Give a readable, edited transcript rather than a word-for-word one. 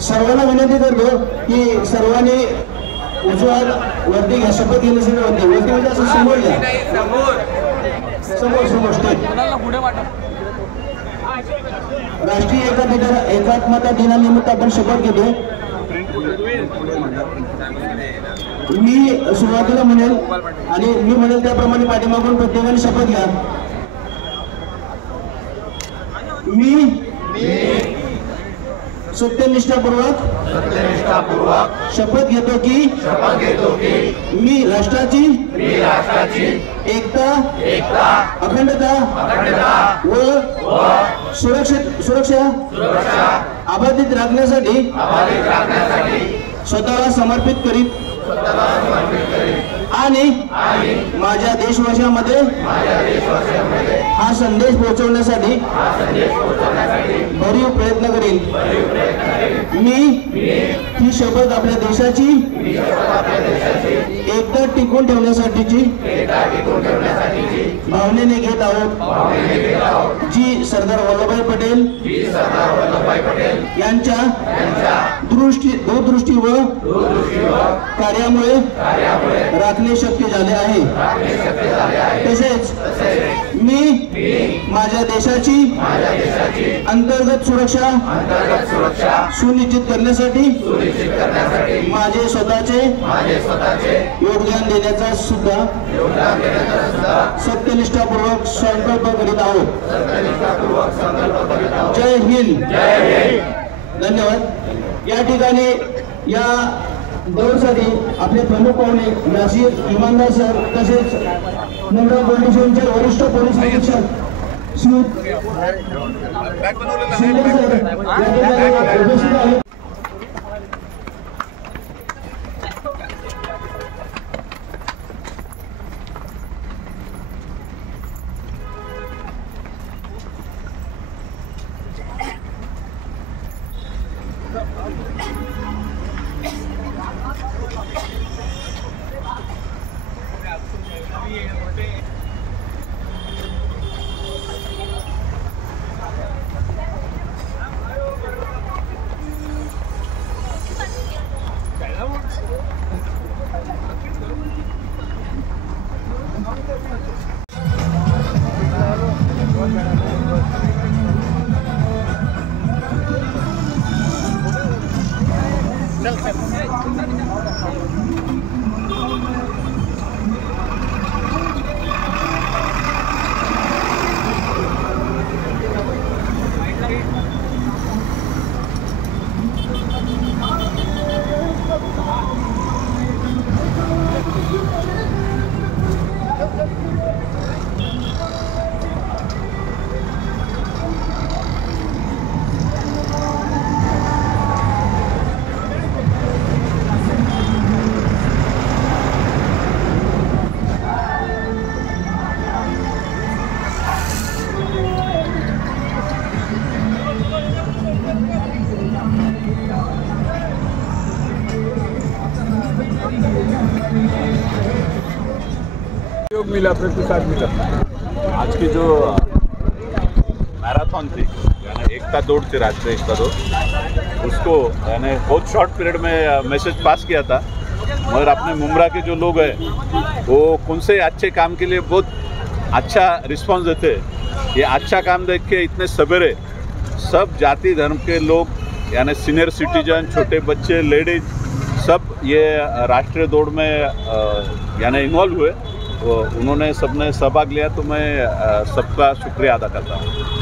सर्वांना विनंती करतो की सर्वांनी उजवा वरती घ्या, शपथ घेण्यासाठी वरती म्हणजे असं समोर घ्या, समोर स्टेट. राष्ट्रीय एकात्मता दिनानिमित्त आपण शपथ घेतो. मी सुरुवातीला म्हणेल आणि मी म्हणेल त्याप्रमाणे पाठीमागून प्रत्येकाने शपथ घ्या. मी सत्यनिष्ठापूर्वक शपथ घेतो की मी राष्ट्राची एकता अखंडता व सुरक्षा अबाधित राखण्यासाठी स्वतःला समर्पित करीत आणि माझ्या देशवासियांमध्ये हा संदेश पोहोचवण्यासाठी भरीव प्रयत्न करीन. मी ही शपथ आपल्या देशाची एकता टिकवून ठेवण्यासाठीची भावनेने घेत आहोत, जी सरदार वल्लभभाई पटेल यांच्या दूरदृष्टी व कार्यामुळे राखणे शक्य झाले आहे. तसेच मी माझ्या देशाची अंतर्गत सुरक्षा सुनिश्चित करण्यासाठी माझे स्वतःचे योगदान देण्याचा सुद्धा सत्यनिष्ठापूर्वक संकल्प करीत आहोत. जय हिंद. धन्यवाद. या ठिकाणी या दौडसाठी आपले प्रमुख पाहुणे नासिर इमानदार सर तसेच मुंबई पोलीस स्टेशनचे वरिष्ठ पोलीस निरीक्षक श्री शिंदे सर या ठिकाणी उपस्थित आहेत. मिला, प्रतिसाद मिला. आज की जो मैराथन थी यानी एकता दौड़ थी, राष्ट्रीय एकता दौड़, उसको यानी बहुत शॉर्ट पीरियड में मैसेज पास किया था. मगर अपने मुमरा के जो लोग हैं वो कौन से अच्छे काम के लिए बहुत अच्छा रिस्पांस देते हैं. ये अच्छा काम देख के इतने सवेरे सब जाति धर्म के लोग यानी सीनियर सिटीजन, छोटे बच्चे, लेडीज सब ये राष्ट्रीय दौड़ में यानी इन्वॉल्व हुए. उन्होंने सबने सहभाग लिया, तो मैं सबका शुक्रिया अदा करता हूँ.